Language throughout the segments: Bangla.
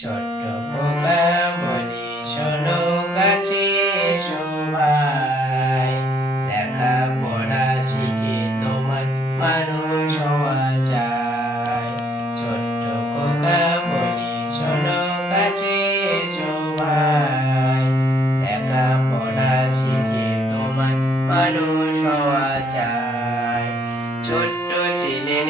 ছোট্ট খোকা বলি শোনো কাছে পড়া শিখে তোমার মানুষ হওয়া যায়। ছোট্ট খোকা বলি শোনো কাছে শিখে তোমার মানুষ হওয়া যায়। ছোট্ট ছিলেন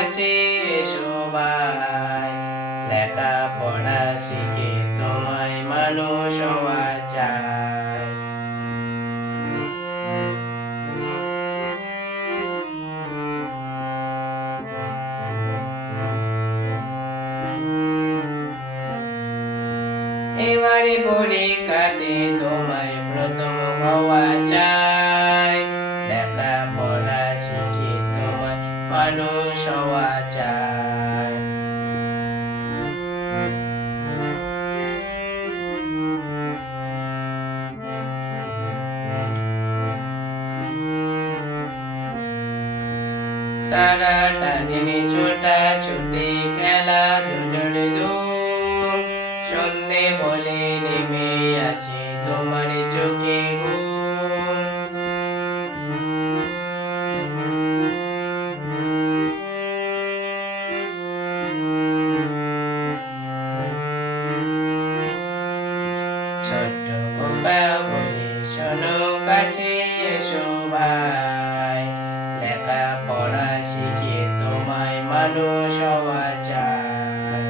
শোনো কাছে এসো ভাই লেখা পড়া শিখে তোমায় মানুষ হওয়া চায় এবারে পরীক্ষাতে তোমায় প্রথম হওয়া চাই। হওয়া চাই সারাটা দিনে ছোটা ছুটি খেলা ছোট্ট বলে শোনো কাছে এসো ভাই লেখা পড়া শিখে তোমায় মানুষ হওয়া চায়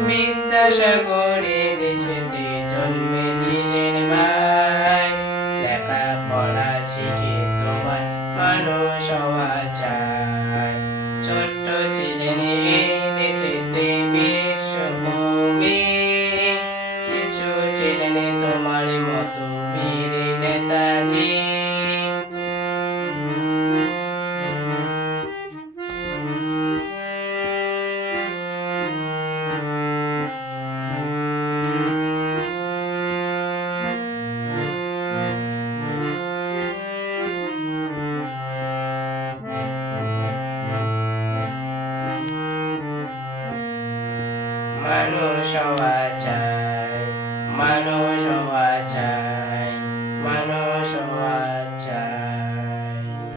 বিদ্যাসাগরে দেশেতে জন্মেছিলেন হওয়া ছোট্ট મનુષ્ય વાચા મનુષ્ય વાચા